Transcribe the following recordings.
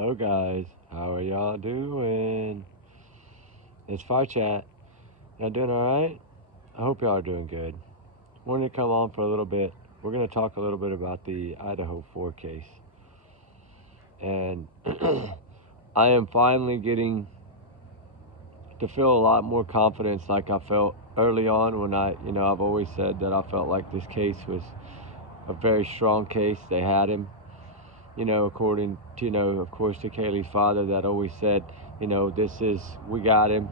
Hello guys, how are y'all doing? It's Fire Chat. Y'all doing alright? I hope y'all are doing good. Wanted to come on for a little bit. We're going to talk a little bit about the Idaho 4 case. And I am finally getting to feel a lot more confidence like I felt early on when I've always said that I felt like this case was a very strong case. They had him. According to, of course, to Kaylee's father that always said, we got him,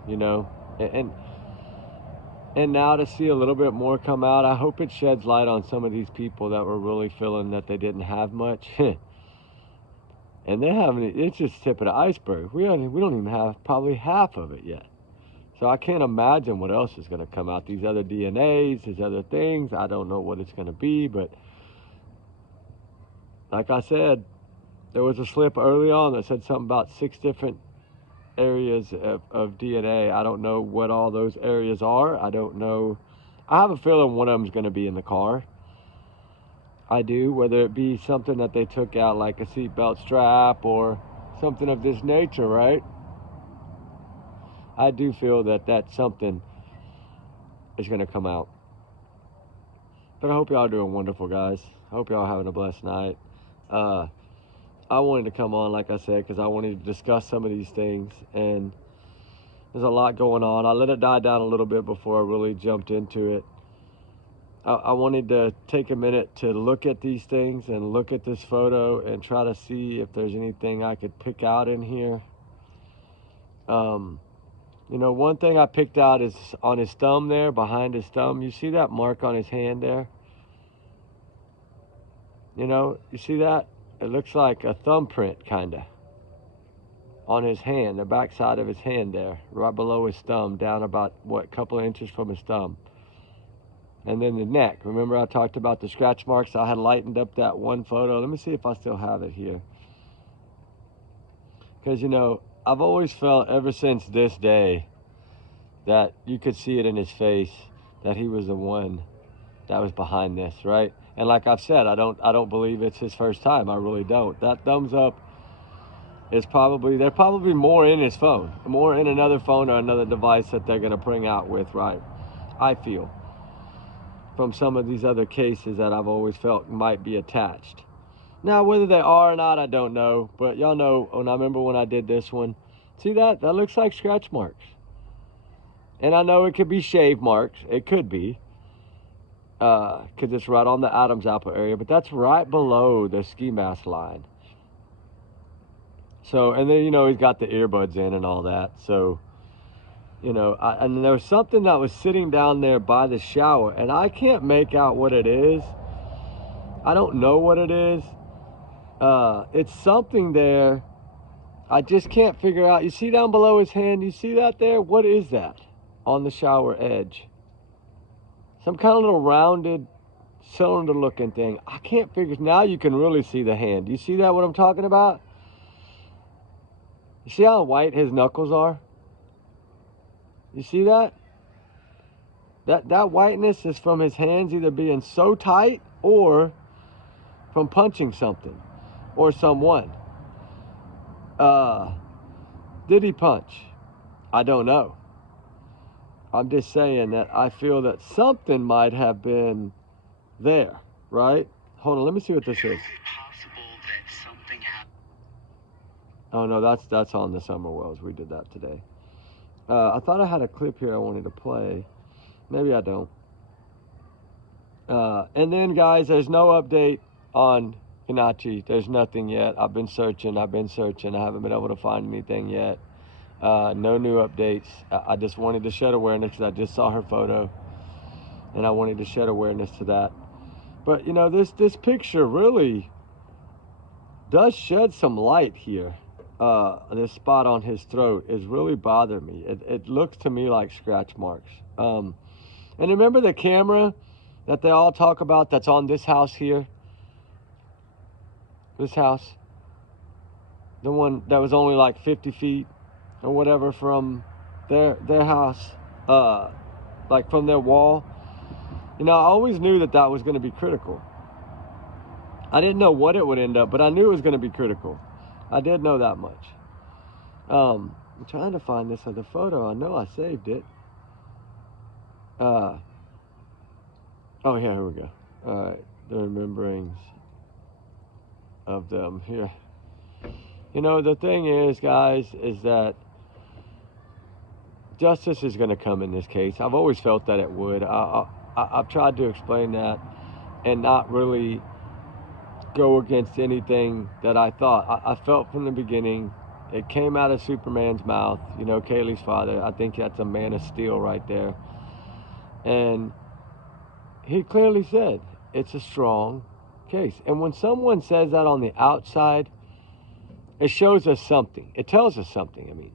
and now to see a little bit more come out, I hope it sheds light on some of these people that were really feeling that they didn't have much. And they haven't, it's just tip of the iceberg. We don't even have probably half of it yet. So I can't imagine what else is going to come out. These other DNAs, these other things, I don't know what it's going to be, but like I said, there was a slip early on that said something about 6 different areas of DNA. I don't know what all those areas are. I don't know. I have a feeling one of them's going to be in the car. I do, whether it be something that they took out like a seatbelt strap or something of this nature, right? I do feel that something is going to come out. But I hope y'all are doing wonderful, guys. I hope y'all are having a blessed night. I wanted to come on, like I said, because I wanted to discuss some of these things, and there's a lot going on. I let it die down a little bit before I really jumped into it. I wanted to take a minute to look at these things and look at this photo and try to see if there's anything I could pick out in here. One thing I picked out is on his thumb there, behind his thumb. You see that mark on his hand there? You see that? It looks like a thumbprint, kind of, on his hand, the back side of his hand there, right below his thumb, down about, couple of inches from his thumb. And then the neck. Remember I talked about the scratch marks? I had lightened up that one photo. Let me see if I still have it here. Because, I've always felt ever since this day that you could see it in his face that he was the one that was behind this, right? And like I've said, I don't believe it's his first time. I really don't. That thumbs up is there's probably more in his phone, more in another phone or another device that they're going to bring out with, right? I feel from some of these other cases that I've always felt might be attached. Now, whether they are or not, I don't know. But y'all know, I remember when I did this one, see that? That looks like scratch marks. And I know it could be shave marks. It could be. Because it's right on the Adam's apple area, but that's right below the ski mask line. So, and then, he's got the earbuds in and all that. So, and there was something that was sitting down there by the shower, and I can't make out what it is. I don't know what it is. It's something there. I just can't figure out. You see down below his hand, you see that there? What is that on the shower edge? Some kind of little rounded cylinder looking thing. I can't figure. Now you can really see the hand. You see that, what I'm talking about? You see how white his knuckles are? You see that? That whiteness is from his hands either being so tight or from punching something or someone. Did he punch? I don't know. I'm just saying that I feel that something might have been there, right? Hold on, let me see what this is. Is it possible that something happened? Oh no, that's on the Summer Wells. We did that today. I thought I had a clip here I wanted to play. Maybe I don't. And then, guys, there's no update on Hinachi. There's nothing yet. I've been searching. I haven't been able to find anything yet. No new updates. I just wanted to shed awareness because I just saw her photo, and I wanted to shed awareness to that. But this picture really does shed some light here. This spot on his throat is really bothering me. It looks to me like scratch marks. And remember the camera that they all talk about that's on this house here? This house? The one that was only like 50 feet or whatever from their house, like from their wall. I always knew that was going to be critical. I didn't know what it would end up, but I knew it was going to be critical. I did know that much. I'm trying to find this other photo. I know I saved it. Oh, here we go. All right, the rememberings of them here. You know, the thing is, guys, is that justice is going to come in this case. I've always felt that it would. I've tried to explain that and not really go against anything that I thought. I felt from the beginning, it came out of Superman's mouth, you know, Kaylee's father. I think that's a man of steel right there. And he clearly said it's a strong case. And when someone says that on the outside, it shows us something. It tells us something, I mean.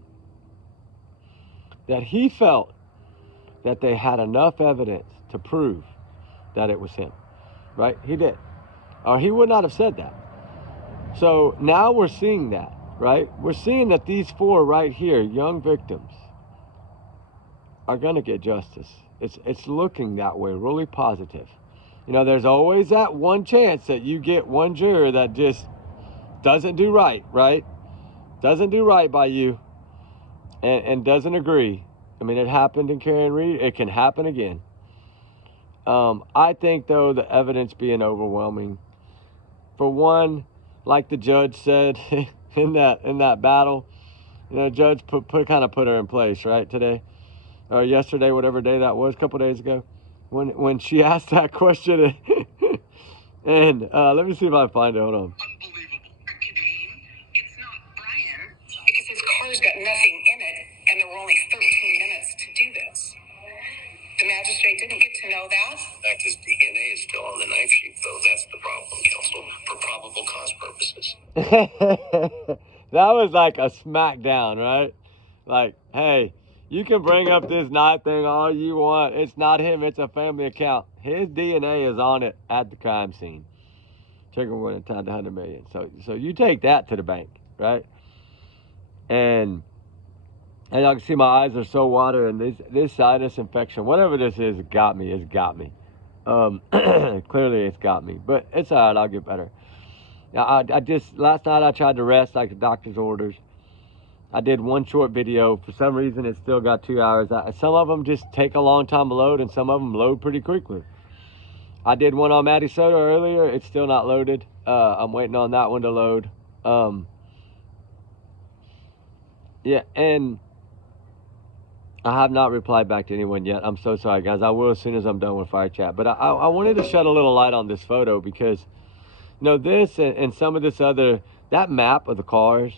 That he felt that they had enough evidence to prove that it was him, right? He did. Or he would not have said that. So now we're seeing that, right? We're seeing that these 4 right here, young victims, are going to get justice. It's looking that way, really positive. You know, there's always that one chance that you get one juror that just doesn't do right, right? Doesn't do right by you and doesn't agree. I mean, it happened in Karen Reed. It can happen again. I think, though, the evidence being overwhelming. For one, like the judge said in that battle, you know, judge put her in place, right, today or yesterday, whatever day that was, a couple days ago, when she asked that question. And let me see if I find it. Hold on. Unbelievable. It's not Brian because his car's got nothing in it, and there were only 13 minutes to do this. The magistrate didn't get to know that. In fact, his DNA is still on the knife sheet, though. That's the problem, counsel, for probable cause purposes. That was like a smackdown, right? Like, hey, you can bring up this knife thing all you want. It's not him. It's a family account. His DNA is on it at the crime scene. Trigger warning tied to 100 million. So you take that to the bank, right? And y'all can see my eyes are so watering. This sinus infection, whatever this is, it got me. It's got me. Clearly it's got me. But it's all right. I'll get better. I just, last night I tried to rest like the doctor's orders. I did one short video. For some reason, it still got 2 hours. Some of them just take a long time to load, and some of them load pretty quickly. I did one on Maddie Soto earlier. It's still not loaded. I'm waiting on that one to load. Yeah, and I have not replied back to anyone yet. I'm so sorry, guys. I will as soon as I'm done with Fire Chat. But I wanted to shed a little light on this photo because, you know, this and some of this other, that map of the cars,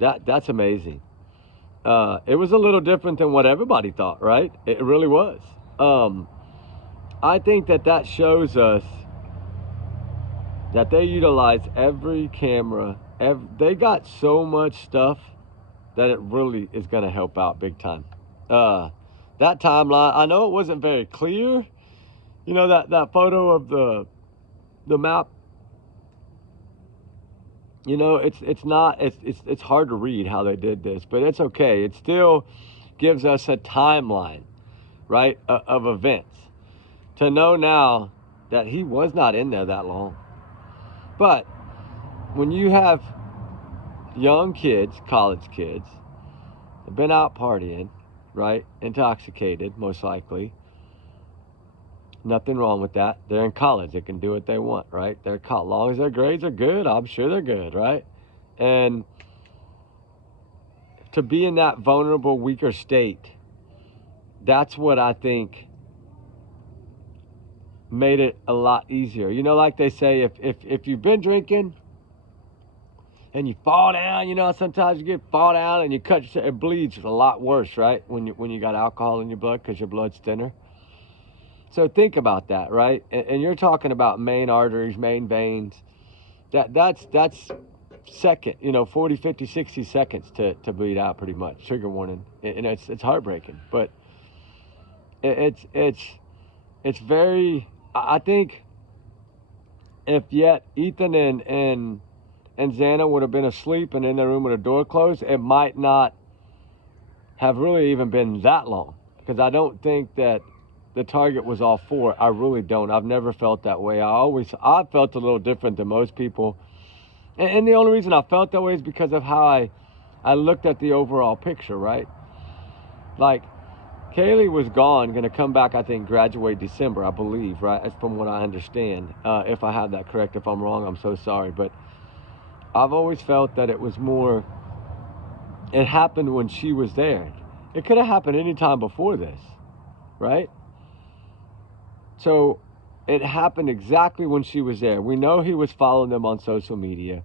that's amazing. It was a little different than what everybody thought, right? It really was. I think that shows us that they utilize every camera. They got so much stuff that it really is going to help out big time. That timeline, I know it wasn't very clear. You know, that photo of the map. You know, it's hard to read how they did this, but it's okay. It still gives us a timeline, right, of events. To know now that he was not in there that long. But when you have young kids, college kids, have been out partying, right, intoxicated, most likely, nothing wrong with that. They're in college. They can do what they want, right? As long as their grades are good, I'm sure they're good, right? And to be in that vulnerable, weaker state, that's what I think made it a lot easier. You know, like they say, if you've been drinking and you fall down, you know, sometimes you fall down and you cut yourself, it bleeds a lot worse, right? When you got alcohol in your blood because your blood's thinner. So think about that, right? And you're talking about main arteries, main veins. That's second, you know, 40, 50, 60 seconds to bleed out pretty much. Trigger warning. And it's heartbreaking. But it's very, I think if yet Ethan and Xana would have been asleep and in their room with a door closed, it might not have really even been that long. Because I don't think that the target was all 4. I really don't. I've never felt that way. I felt a little different than most people. And the only reason I felt that way is because of how I looked at the overall picture, right? Like, Kaylee was gone, going to come back, I think, graduate December, I believe, right? That's from what I understand. If I have that correct, if I'm wrong, I'm so sorry. But I've always felt that it was more, it happened when she was there. It could have happened any time before this, right? So it happened exactly when she was there. We know he was following them on social media.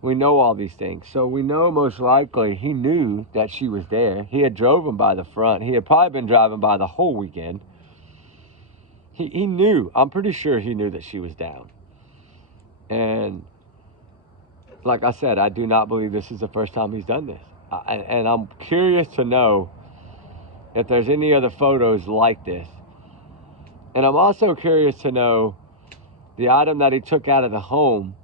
We know all these things. So we know most likely he knew that she was there. He had drove him by the front. He had probably been driving by the whole weekend. He knew. I'm pretty sure he knew that she was down. And like I said, I do not believe this is the first time he's done this. And I'm curious to know if there's any other photos like this. And I'm also curious to know the item that he took out of the home,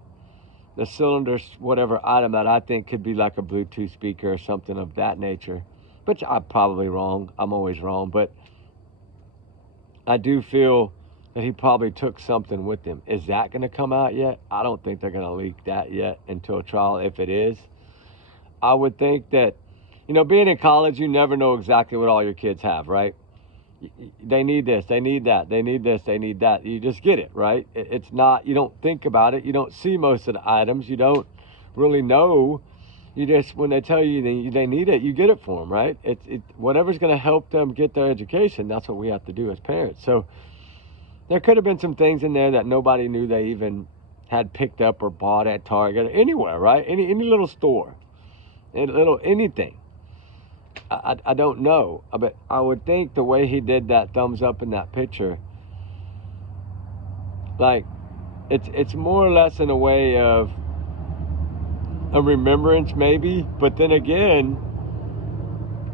the cylinder, whatever item that I think could be like a Bluetooth speaker or something of that nature. But I'm probably wrong. I'm always wrong. But I do feel that he probably took something with him. Is that going to come out yet? I don't think they're going to leak that yet until trial, if it is. I would think that, being in college, you never know exactly what all your kids have, right? They need this, they need that, they need this, they need that. You just get it, right? It's not, you don't think about it. You don't see most of the items. You don't really know. You just, when they tell you they need it, you get it for them, right? Whatever's going to help them get their education, that's what we have to do as parents. So there could have been some things in there that nobody knew they even had picked up or bought at Target or anywhere, right? Any little store, anything. I don't know, but I would think the way he did that thumbs up in that picture, like, it's more or less in a way of a remembrance maybe, but then again,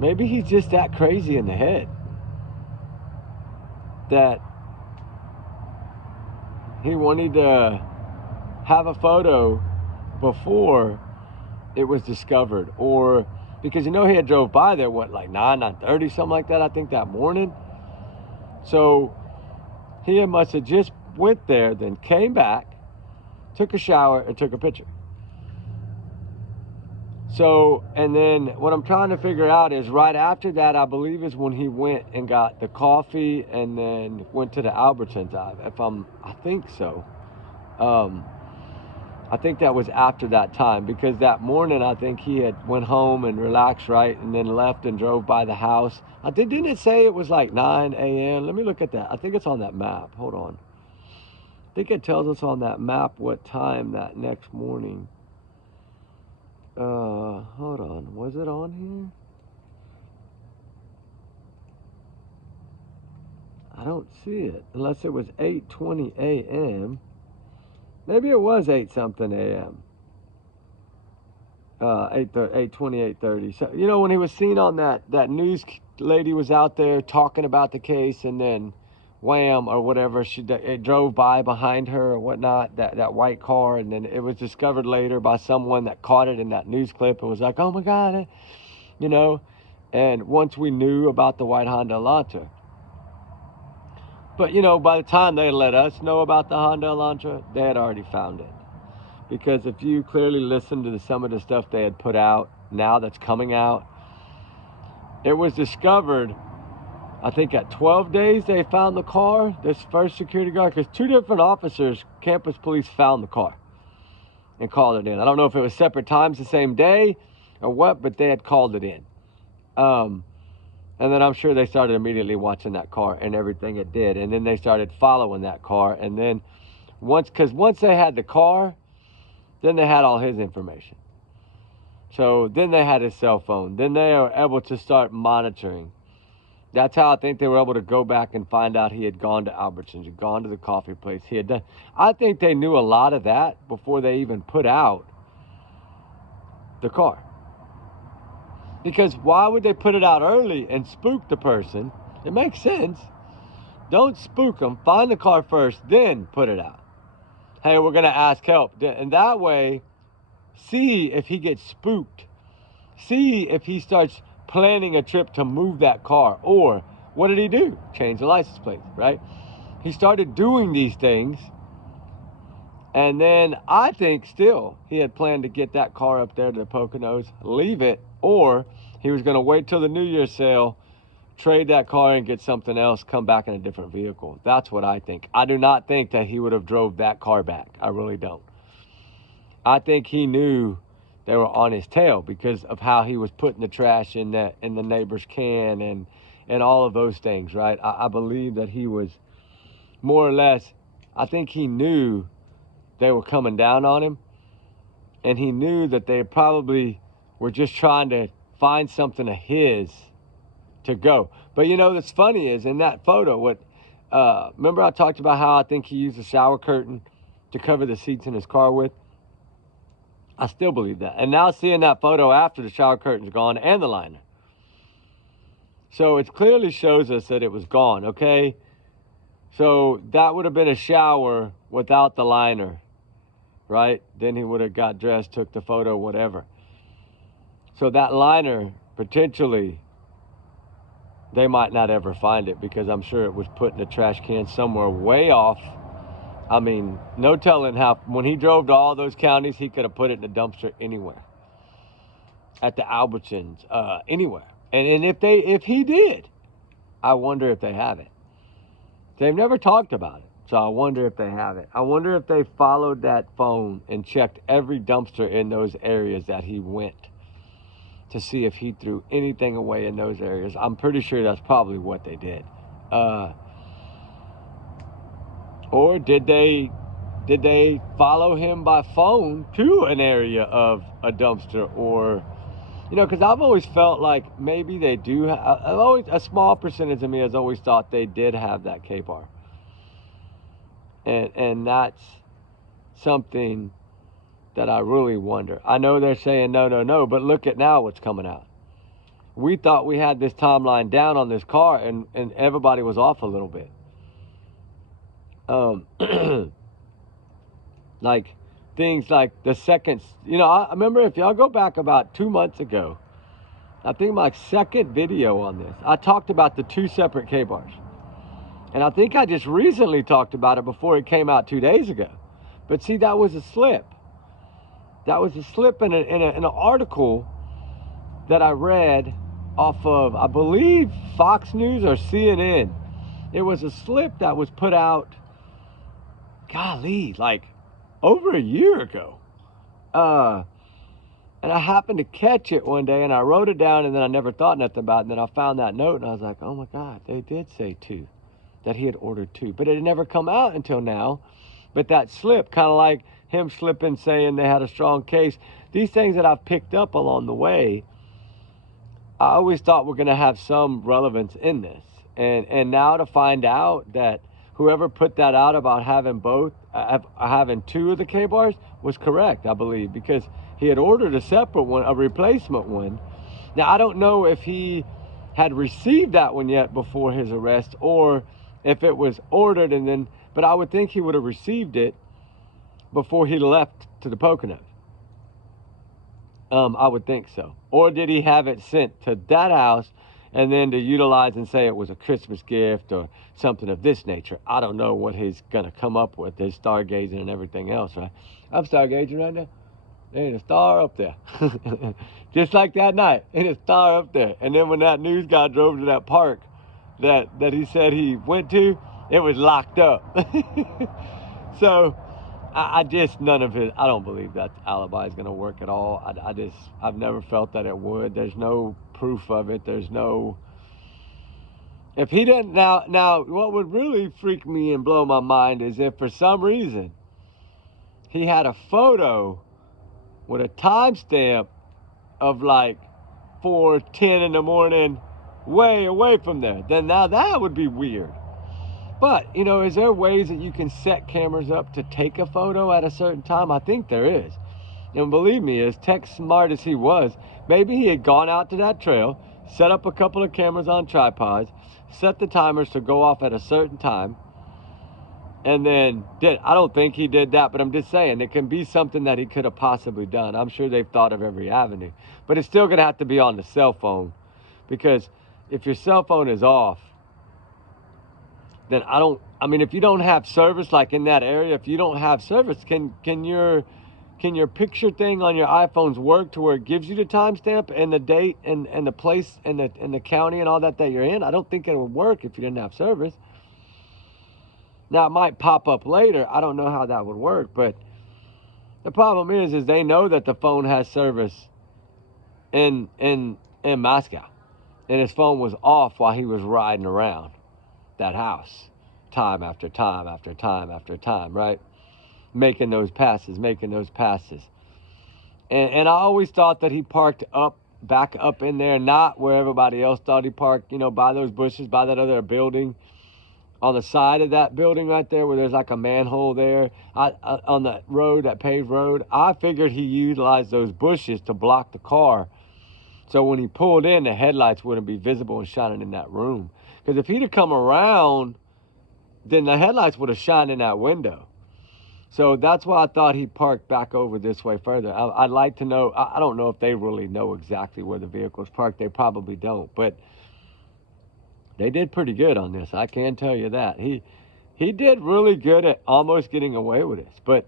maybe he's just that crazy in the head that he wanted to have a photo before it was discovered, or because he had drove by there, like 9:30, something like that, I think, that morning. So he must have just went there, then came back, took a shower, and took a picture. So, and then what I'm trying to figure out is right after that, I believe, is when he went and got the coffee and then went to the Albertsons. I think so. I think that was after that time, because that morning I think he had went home and relaxed, right, and then left and drove by the house. Didn't it say it was like 9 a.m.? Let me look at that. I think it's on that map. Hold on. I think it tells us on that map what time that next morning. Hold on. Was it on here? I don't see it, unless it was 8:20 a.m. Maybe it was 8 something a.m. 8:20, 8:30. So, when he was seen on that news lady was out there talking about the case, and then wham, or whatever, it drove by behind her or whatnot, that white car, and then it was discovered later by someone that caught it in that news clip and was like, oh my God, and once we knew about the white Honda Elantra. But, by the time they let us know about the Honda Elantra, they had already found it. Because if you clearly listen to some of the stuff they had put out now that's coming out, it was discovered, I think at 12 days they found the car, this first security guard, because 2 different officers, campus police, found the car and called it in. I don't know if it was separate times the same day or what, but they had called it in. And then I'm sure they started immediately watching that car and everything it did. And then they started following that car. And then once they had the car, then they had all his information. So then they had his cell phone. Then they were able to start monitoring. That's how I think they were able to go back and find out he had gone to Albertsons, had gone to the coffee place. He had done. I think they knew a lot of that before they even put out the car. Because why would they put it out early and spook the person? It makes sense. Don't spook them. Find the car first, then put it out. Hey, we're going to ask help. And that way, see if he gets spooked. See if he starts planning a trip to move that car. Or what did he do? Change the license plate, right? He started doing these things And then I think still he had planned to get that car up there to the Poconos, leave it, or he was going to wait till the New Year's sale, trade that car and get something else, come back in a different vehicle. That's what I think. I do not think that he would have drove that car back. I really don't. I think he knew they were on his tail because of how he was putting the trash in the neighbor's can and all of those things, right? I believe that he was more or less, I think he knew they were coming down on him, and he knew that they probably were just trying to find something of his to go. But you know, what's funny is in that photo, remember I talked about how I think he used a shower curtain to cover the seats in his car with? I still believe that. And now seeing that photo after the shower curtain's gone and the liner. So it clearly shows us that it was gone, okay? So that would have been a shower without the liner, right? Then he would have got dressed, took the photo, whatever. So that liner, potentially, they might not ever find it because I'm sure it was put in a trash can somewhere way off. I mean, no telling how, when he drove to all those counties, he could have put it in a dumpster anywhere. At the Albertsons, anywhere. And if he did, I wonder if they have it. They've never talked about it, so I wonder if they have it. I wonder if they followed that phone and checked every dumpster in those areas that he went to see if he threw anything away in those areas. I'm pretty sure that's probably what they did. Or did they follow him by phone to an area of a dumpster? Or, you know, because I've always felt like maybe they do. A small percentage of me has always thought they did have that K-bar. And that's something that I really wonder. I know they're saying no, but look at now what's coming out. We thought we had this timeline down on this car, and everybody was off a little bit. Like things like the seconds, you know, I remember if y'all go back about 2 months ago, I think my second video on this, I talked about the 2 separate K-bars. And I think I just recently talked about it before it came out 2 days ago. But see, that was a slip. That was a slip in an article that I read off of, I believe, Fox News or CNN. It was a slip that was put out, golly, like over a year ago. And I happened to catch it one day and I wrote it down and then I never thought nothing about it. And then I found that note and I was like, oh my God, they did say 2, that he had ordered 2. But it had never come out until now. But that slip, kind of like him slipping, saying they had a strong case. These things that I've picked up along the way, I always thought were going to have some relevance in this. And now to find out that whoever put that out about having having 2 of the K-bars was correct, I believe, because he had ordered a separate one, a replacement one. Now, I don't know if he had received that one yet before his arrest or if it was ordered and then, but I would think he would have received it before he left to the Poconos. I would think so. Or did he have it sent to that house and then to utilize and say it was a Christmas gift or something of this nature? I don't know what he's going to come up with, his stargazing and everything else, right? I'm stargazing right now. There ain't a star up there. Just like that night, ain't a star up there. And then when that news guy drove to that park that he said he went to, it was locked up. So I just, none of it, I don't believe that alibi is going to work at all. I've never felt that it would. There's no proof of it. There's no, if he didn't, now what would really freak me and blow my mind is if for some reason he had a photo with a timestamp of like 4:10 in the morning, way away from there, then now that would be weird. But, you know, is there ways that you can set cameras up to take a photo at a certain time? I think there is. And believe me, as tech smart as he was, maybe he had gone out to that trail, set up a couple of cameras on tripods, set the timers to go off at a certain time, and then did. I don't think he did that, but I'm just saying it can be something that he could have possibly done. I'm sure they've thought of every avenue. But it's still going to have to be on the cell phone, because if your cell phone is off, then I mean, if you don't have service, like in that area, if you don't have service, can your picture thing on your iPhones work to where it gives you the timestamp and the date and the place and the county and all that you're in? I don't think it would work if you didn't have service. Now it might pop up later. I don't know how that would work, but the problem is they know that the phone has service in Moscow, and his phone was off while he was riding around that house, time after time after time after time, right? Making those passes. And I always thought that he parked back up in there, not where everybody else thought he parked, by those bushes, by that other building, on the side of that building right there where there's like a manhole there, on that road, that paved road. I figured he utilized those bushes to block the car, so when he pulled in, the headlights wouldn't be visible and shining in that room. Because if he'd have come around, then the headlights would have shined in that window. So that's why I thought he parked back over this way further. I'd like to know. I don't know if they really know exactly where the vehicle's parked. They probably don't, but they did pretty good on this. I can tell you that. He did really good at almost getting away with this. But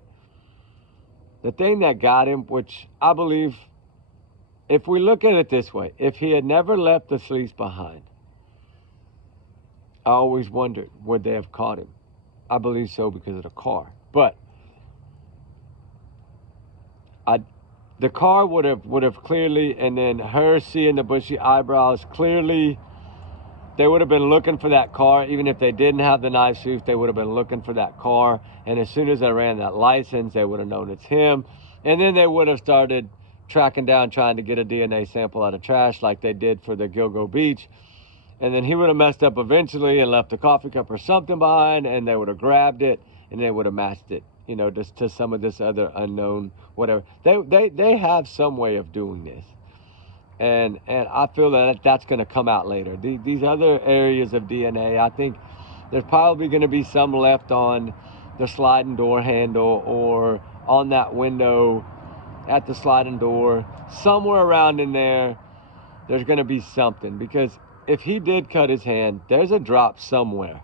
the thing that got him, which I believe, if we look at it this way, if he had never left the sleaze behind, I always wondered, would they have caught him? I believe so because of the car. But the car would have clearly, and then her seeing the bushy eyebrows, clearly they would have been looking for that car. Even if they didn't have the knife suit, they would have been looking for that car. And as soon as they ran that license, they would have known it's him. And then they would have started tracking down, trying to get a DNA sample out of trash like they did for the Gilgo Beach. And then he would have messed up eventually and left a coffee cup or something behind, and they would have grabbed it and they would have matched it, just to some of this other unknown whatever. They have some way of doing this. And I feel that that's going to come out later. These other areas of DNA, I think there's probably going to be some left on the sliding door handle or on that window at the sliding door. Somewhere around in there, there's going to be something. Because if he did cut his hand, there's a drop somewhere.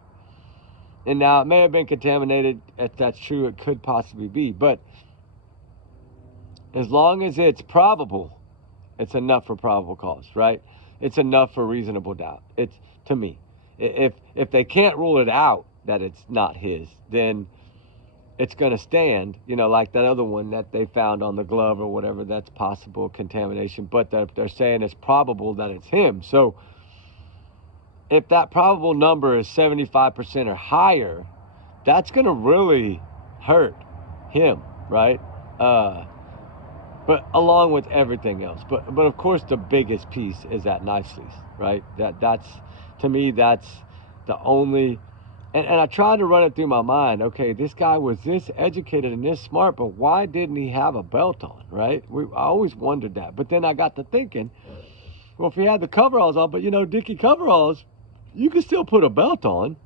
And now it may have been contaminated. If that's true, it could possibly be. But as long as it's probable, it's enough for probable cause, right? It's enough for reasonable doubt. It's, to me, if they can't rule it out that it's not his, then it's going to stand, like that other one that they found on the glove or whatever. That's possible contamination, but they're saying it's probable that it's him. So if that probable number is 75% or higher, that's going to really hurt him, right? But along with everything else. But of course, the biggest piece is that knife sleeve, right? That's to me, that's the only. And I tried to run it through my mind. Okay, this guy was this educated and this smart, but why didn't he have a belt on, right? I always wondered that. But then I got to thinking, well, if he had the coveralls on, but Dickie coveralls, you can still put a belt on,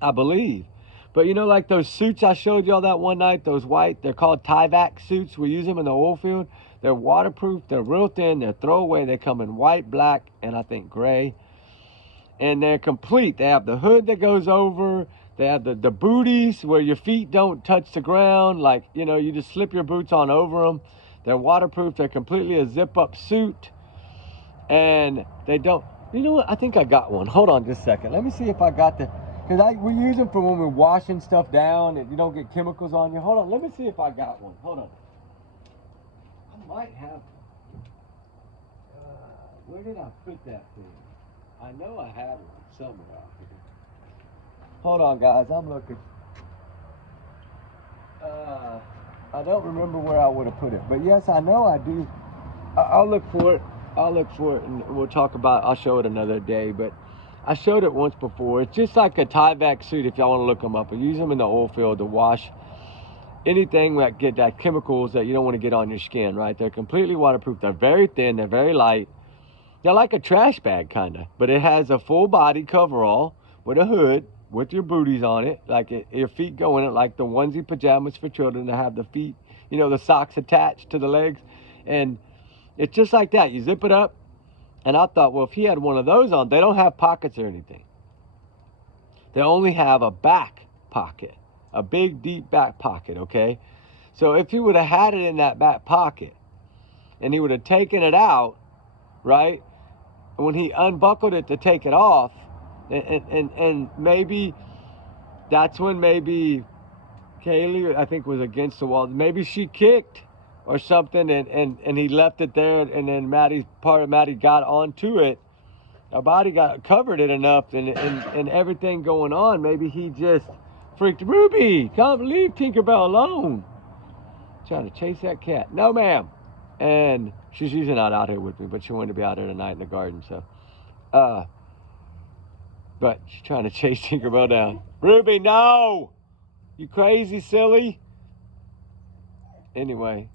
I believe. But like those suits I showed y'all that one night, those white, they're called Tyvek suits. We use them in the oil field. They're waterproof, they're real thin, they're throwaway. They come in white, black, and I think gray. And they're complete. They have the hood that goes over. They have the booties where your feet don't touch the ground. Like, you just slip your boots on over them. They're waterproof. They're completely a zip-up suit. And they don't... You know what? I think I got one. Hold on just a second. Let me see if I got the... Because we use them for when we're washing stuff down and you don't get chemicals on you. Hold on. Let me see if I got one. Hold on. I might have... where did I put that thing? I know I had one somewhere out here. Hold on, guys. I'm looking. I don't remember where I would have put it. But yes, I know I do. I'll look for it. And we'll talk about, I'll show it another day. But I showed it once before. It's just like a Tyvek suit if y'all want to look them up. I use them in the oil field to wash anything that get that chemicals that you don't want to get on your skin, right? They're completely waterproof. They're very thin. They're very light. They're like a trash bag, kind of. But it has a full body coverall with a hood with your booties on it. Like your feet go in it, like the onesie pajamas for children that have the feet, the socks attached to the legs. And it's just like that. You zip it up. And I thought, well, if he had one of those on, they don't have pockets or anything. They only have a back pocket, a big, deep back pocket, okay? So if he would have had it in that back pocket and he would have taken it out, right? When he unbuckled it to take it off, and maybe that's when maybe Kaylee, I think, was against the wall. Maybe she kicked or something, and he left it there, and then Maddie got onto it. Our body got covered it enough, and everything going on. Maybe he just freaked. Ruby, come leave Tinkerbell alone. Trying to chase that cat. No, ma'am. And she's usually not out here with me, but she wanted to be out here tonight in the garden, so. But she's trying to chase Tinkerbell down. Ruby, no! You crazy, silly? Anyway,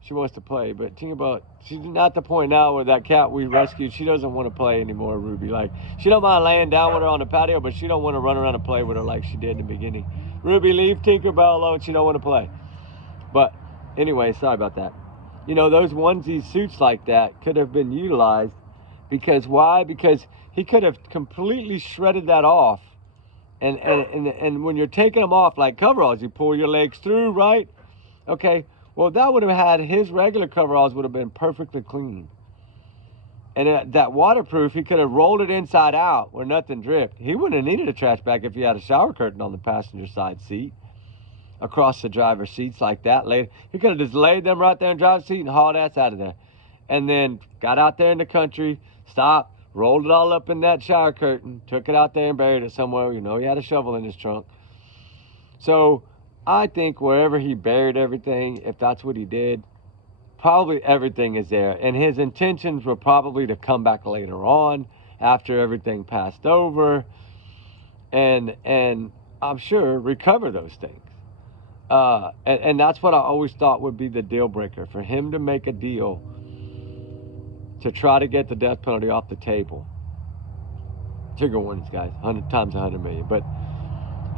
she wants to play, but Tinkerbell, she's not at the point now where that cat we rescued, she doesn't want to play anymore, Ruby. Like, she don't mind laying down with her on the patio, but she don't want to run around and play with her like she did in the beginning. Ruby, leave Tinkerbell alone. She don't want to play. But anyway, sorry about that. You know, those onesie suits like that could have been utilized because why? Because he could have completely shredded that off. And when you're taking them off like coveralls, you pull your legs through, right? Okay, well, that would have had his regular coveralls would have been perfectly clean. And that waterproof, he could have rolled it inside out where nothing dripped. He wouldn't have needed a trash bag if he had a shower curtain on the passenger side seat, across the driver's seats like that. He could have just laid them right there in the driver's seat and hauled ass out of there. And then got out there in the country, stopped, rolled it all up in that shower curtain, took it out there and buried it somewhere. You know, he had a shovel in his trunk. So I think wherever he buried everything, if that's what he did, probably everything is there. And his intentions were probably to come back later on after everything passed over and I'm sure recover those things. And that's what I always thought would be the deal breaker, for him to make a deal to try to get the death penalty off the table. Trigger warnings, guys, 100 times 100 million. But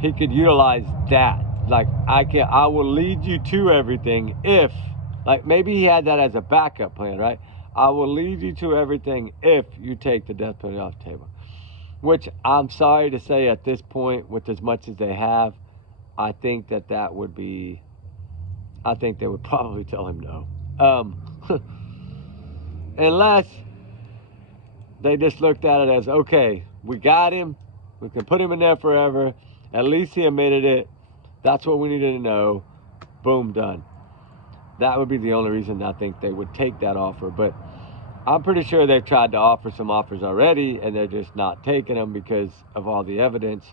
he could utilize that. Like, I will lead you to everything if, like, maybe he had that as a backup plan, right? I will lead you to everything if you take the death penalty off the table. Which I'm sorry to say at this point, with as much as they have, I think that would be, I think they would probably tell him no. Unless they just looked at it as, okay, we got him, we can put him in there forever, at least he admitted it, that's what we needed to know, boom, done. That would be the only reason I think they would take that offer. But I'm pretty sure they've tried to offer some offers already and they're just not taking them because of all the evidence.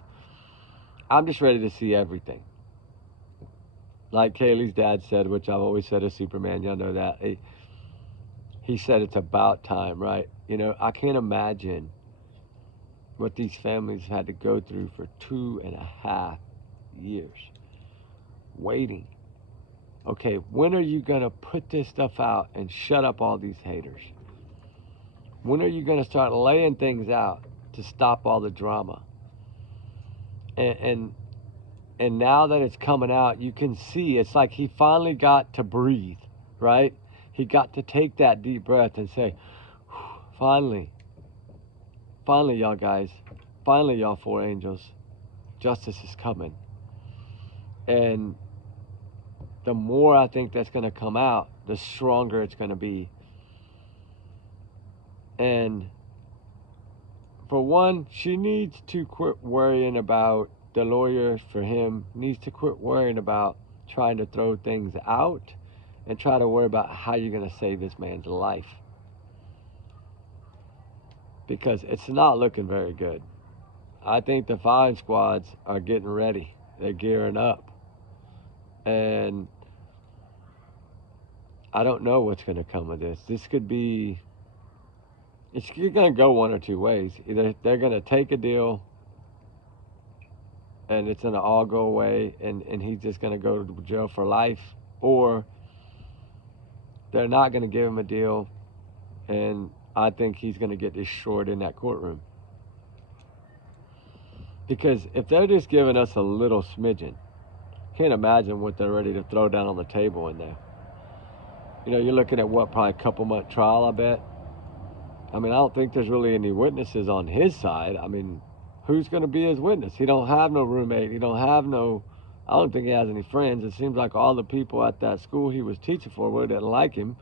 I'm just ready to see everything. Like Kaylee's dad said, which I've always said as Superman, y'all know that. He said it's about time, right? You know, I can't imagine what these families had to go through for 2.5 years. Waiting. Okay, when are you going to put this stuff out and shut up all these haters? When are you going to start laying things out to stop all the drama? And now that it's coming out, you can see it's like he finally got to breathe, right? He got to take that deep breath and say, finally, y'all guys, finally, y'all 4 angels, justice is coming. And the more I think that's going to come out, the stronger it's going to be. And for one, she needs to quit worrying about the lawyer for him, needs to quit worrying about trying to throw things out and try to worry about how you're going to save this man's life. Because it's not looking very good. I think the firing squads are getting ready. They're gearing up. And I don't know what's going to come of this. This could be, it's going to go one or two ways. Either they're going to take a deal and it's going to all go away and he's just going to go to jail for life, or they're not going to give him a deal and I think he's going to get destroyed in that courtroom. Because if they're just giving us a little smidgen, can't imagine what they're ready to throw down on the table in there. You know, you're looking at what, probably a couple-month trial, I bet. I mean, I don't think there's really any witnesses on his side. I mean, who's going to be his witness? He don't have no roommate. He don't have no, I don't think he has any friends. It seems like all the people at that school he was teaching for really didn't like him.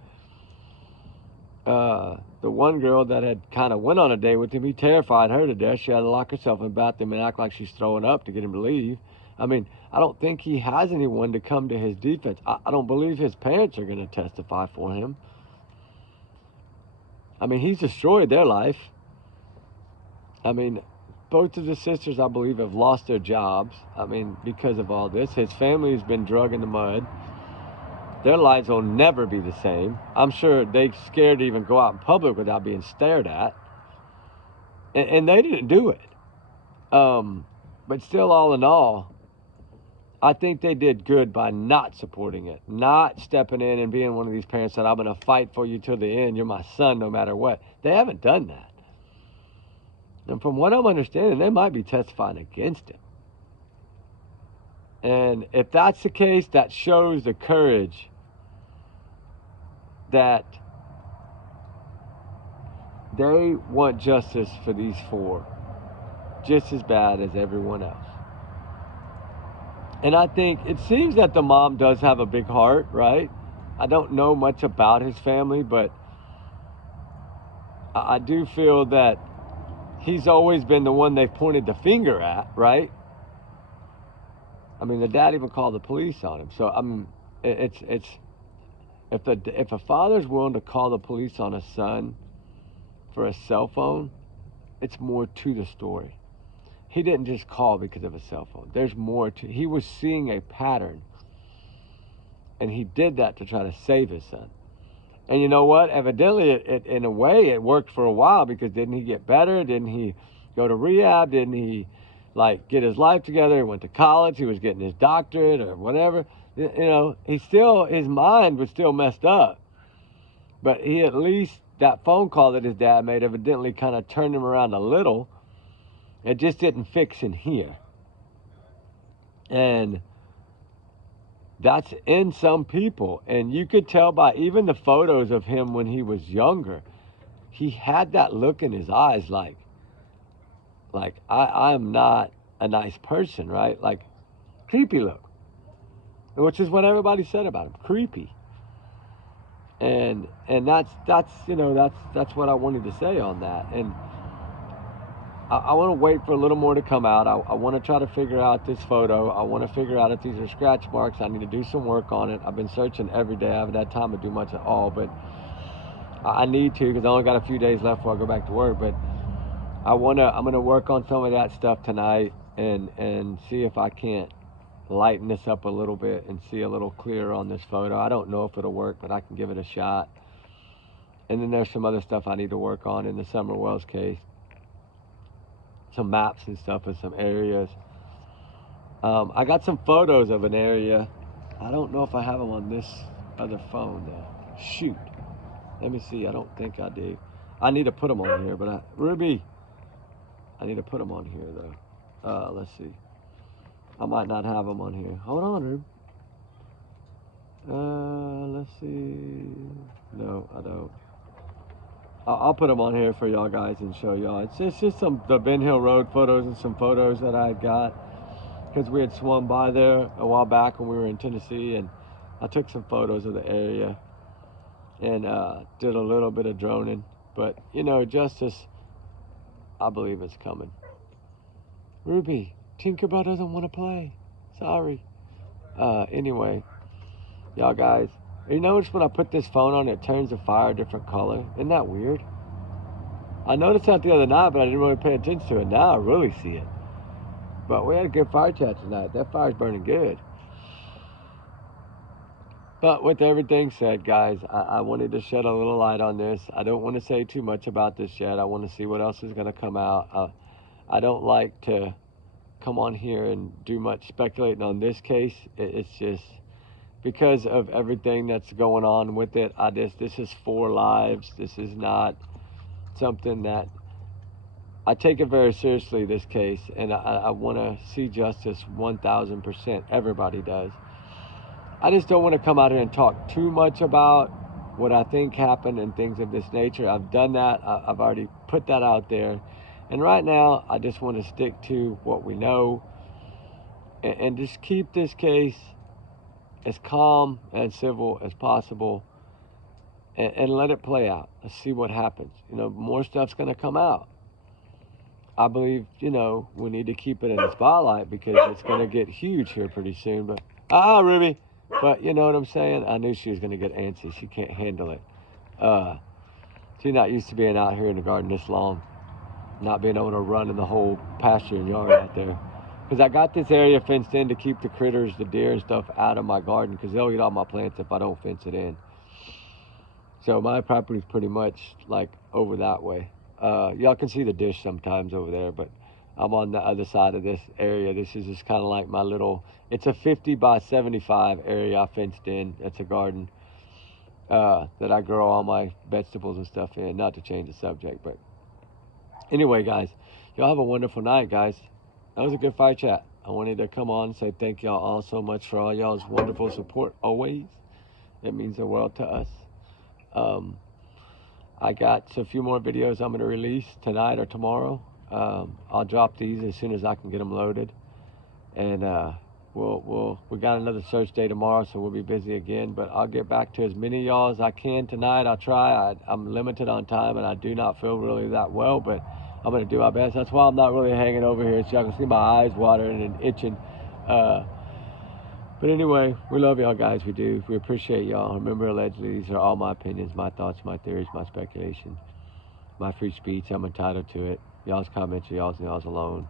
The one girl that had kind of went on a date with him, he terrified her to death. She had to lock herself in the bathroom and act like she's throwing up to get him to leave. I mean, I don't think he has anyone to come to his defense. I don't believe his parents are going to testify for him. I mean, he's destroyed their life. I mean, both of his sisters, I believe, have lost their jobs. I mean, because of all this. His family's been drug in the mud. Their lives will never be the same. I'm sure they're scared to even go out in public without being stared at. And they didn't do it. But still, all in all, I think they did good by not supporting it, not stepping in and being one of these parents that I'm going to fight for you till the end. You're my son no matter what. They haven't done that. And from what I'm understanding, they might be testifying against him. And if that's the case, that shows the courage that they want justice for these four just as bad as everyone else. And I think it seems that the mom does have a big heart, right? I don't know much about his family, but I do feel that he's always been the one they've pointed the finger at, right? I mean, the dad even called the police on him. So, I mean, it's if a father's willing to call the police on a son for a cell phone, it's more to the story. He didn't just call because of a cell phone. There's more to. He was seeing a pattern, and he did that to try to save his son. And you know what? Evidently, it in a way, it worked for a while, because didn't he get better? Didn't he go to rehab? Didn't he, like, get his life together? He went to college. He was getting his doctorate or whatever. You know, his mind was still messed up. But he at least, that phone call that his dad made evidently kind of turned him around a little. It just didn't fix in here. And that's in some people. And you could tell by even the photos of him when he was younger, he had that look in his eyes like I'm not a nice person, right? Like, creepy look. Which is what everybody said about him, creepy. And that's what I wanted to say on that. And I want to wait for a little more to come out. I want to try to figure out this photo. I want to figure out if these are scratch marks. I need to do some work on it. I've been searching every day. I haven't had time to do much at all, but I need to, because I only got a few days left before I go back to work. But I'm gonna work on some of that stuff tonight and see if I can't lighten this up a little bit and see a little clearer on this photo. I don't know if it'll work, but I can give it a shot. And then there's some other stuff I need to work on in the Summer Wells case. Some maps and stuff in some areas. I got some photos of an area. I don't know if I have them on this other phone though. Shoot. Let me see. I don't think I do. I need to put them on here, but Ruby, I need to put them on here though. Let's see. I might not have them on here. Hold on, Rube. Let's see. No, I don't. I'll put them on here for y'all guys and show y'all. It's just the Ben Hill Road photos and some photos that I got, because we had swum by there a while back when we were in Tennessee, and I took some photos of the area and did a little bit of droning. But, you know, justice, I believe it's coming. Ruby, Tinkerbell doesn't want to play. Sorry. Anyway, y'all guys, you notice when I put this phone on, it turns the fire a different color? Isn't that weird? I noticed that the other night, but I didn't really pay attention to it. Now I really see it. But we had a good fire chat tonight. That fire's burning good. But with everything said, guys, I wanted to shed a little light on this. I don't want to say too much about this yet. I want to see what else is going to come out. I don't like to come on here and do much speculating on this case. It's just because of everything that's going on with it. This is 4 lives. This is not something that I take it very seriously, this case, and I want to see justice 1,000%. Everybody does. I just don't want to come out here and talk too much about what I think happened and things of this nature. I've done that. I've already put that out there. And right now, I just want to stick to what we know and just keep this case as calm and civil as possible and let it play out. Let's see what happens. You know, more stuff's going to come out. I believe, you know, we need to keep it in the spotlight because it's going to get huge here pretty soon. But, Ruby. But you know what I'm saying? I knew she was going to get antsy. She can't handle it. She's not used to being out here in the garden this long. Not being able to run in the whole pasture and yard out there. Because I got this area fenced in to keep the critters, the deer and stuff out of my garden because they'll eat all my plants if I don't fence it in. So my property's pretty much like over that way. Y'all can see the dish sometimes over there, but I'm on the other side of this area. This is just kind of like my little, it's a 50 by 75 area I fenced in. It's a garden that I grow all my vegetables and stuff in. Not to change the subject, but anyway, guys, y'all have a wonderful night, guys. That was a good fire chat. I wanted to come on and say thank y'all all so much for all y'all's wonderful support always. It means the world to us. I got a few more videos I'm going to release tonight or tomorrow. I'll drop these as soon as I can get them loaded. And we got another search day tomorrow, so we'll be busy again. But I'll get back to as many of y'all as I can tonight. I'll try. I'm limited on time, and I do not feel really that well, but I'm going to do my best. That's why I'm not really hanging over here. So y'all can see my eyes watering and itching. But anyway, we love y'all, guys. We do. We appreciate y'all. Remember, allegedly, these are all my opinions, my thoughts, my theories, my speculation, my free speech. I'm entitled to it. Y'all's comments are y'all's and y'all's alone.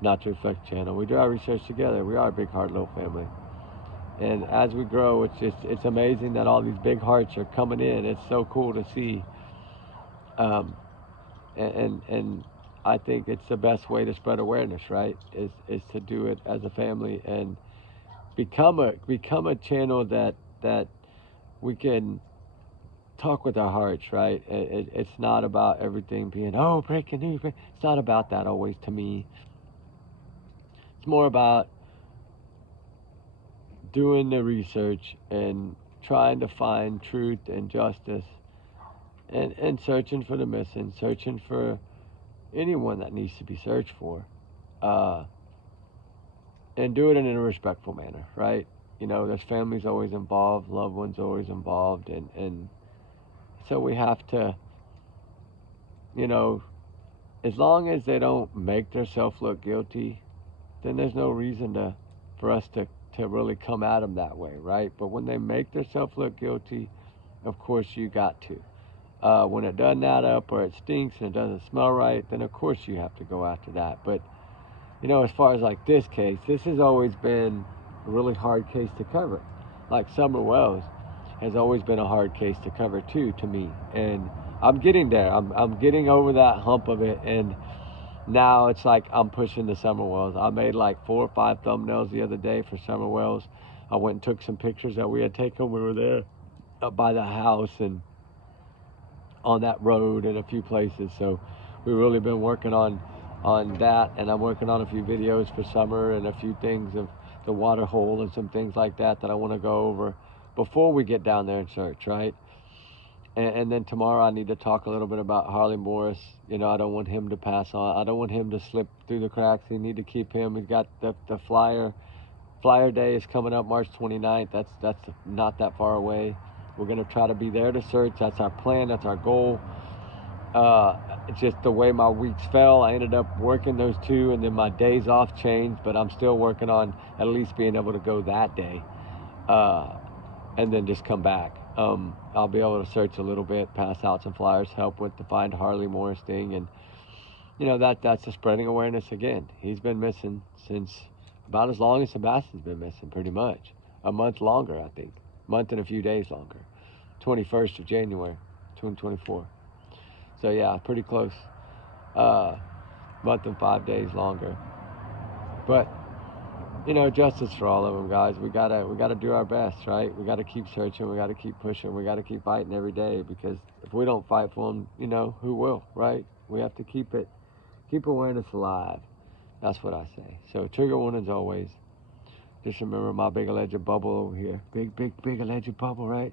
Not to reflect the channel. We do our research together. We are a big heart little family. And as we grow, it's amazing that all these big hearts are coming in. It's so cool to see. And I think it's the best way to spread awareness, right? Is to do it as a family and become a channel that we can talk with our hearts, right? It's not about everything being, breaking news. It's not about that always to me. It's more about doing the research and trying to find truth and justice and searching for the missing, searching for anyone that needs to be searched for. And do it in a respectful manner, right? You know, there's families always involved, loved ones always involved, and so we have to, you know, as long as they don't make themselves look guilty, then there's no reason for us to really come at them that way, right? But when they make themselves look guilty, of course you got to. When it doesn't add up or it stinks and it doesn't smell right, then of course you have to go after that. But you know, as far as like this case, this has always been a really hard case to cover. Like Summer Wells has always been a hard case to cover too, to me. And I'm getting there. I'm getting over that hump of it. And now it's like I'm pushing the Summer Wells. I made like 4 or 5 thumbnails the other day for Summer Wells. I went and took some pictures that we had taken. We were there up by the house and on that road and a few places. So we've really been working on that, and I'm working on a few videos for summer and a few things of the water hole and some things like that I want to go over before we get down there and search, right? And then tomorrow I need to talk a little bit about Harley Morris. You know, I don't want him to pass on. I don't want him to slip through the cracks. We need to keep him. We've got the flyer day is coming up March 29th. That's not that far away. We're going to try to be there to search. That's our plan. That's our goal. It's just the way my weeks fell. I ended up working those 2, and then my days off changed, but I'm still working on at least being able to go that day, and then just come back. I'll be able to search a little bit, pass out some flyers, help with the Find Harley Morris thing, and you know, that's the spreading awareness again. He's been missing since about as long as Sebastian's been missing, pretty much. A month longer, I think. Month and a few days longer. 21st of January, 2024. So yeah, pretty close. Month and 5 days longer. But you know, justice for all of them, guys. We gotta do our best, right? We gotta keep searching. We gotta keep pushing. We gotta keep fighting every day, because if we don't fight for them, you know, who will, right? We have to keep awareness alive. That's what I say. So trigger warnings always. Just remember my big alleged bubble over here. Big alleged bubble, right?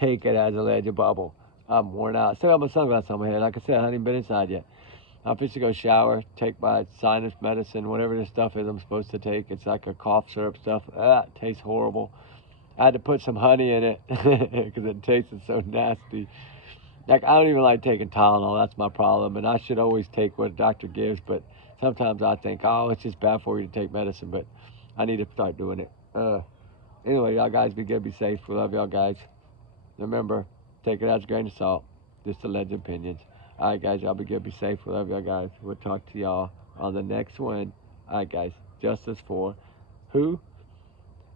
Take it as a alleged bubble. I'm worn out. I still got my sunglasses on my head. Like I said, I haven't even been inside yet. I'm supposed to go shower, take my sinus medicine, whatever this stuff is I'm supposed to take. It's like a cough syrup stuff. It tastes horrible. I had to put some honey in it because it tasted so nasty. Like, I don't even like taking Tylenol. That's my problem. And I should always take what a doctor gives. But sometimes I think, oh, it's just bad for you to take medicine. But I need to start doing it. Anyway, y'all guys be good, be safe. We love y'all guys. Remember, take it as a grain of salt. Just alleged opinions. All right, guys, y'all be good, be safe. We love y'all guys. We'll talk to y'all on the next one. All right, guys. Justice for who?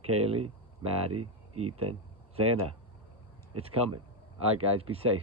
Kaylee, Maddie, Ethan, Xana. It's coming. All right, guys, be safe.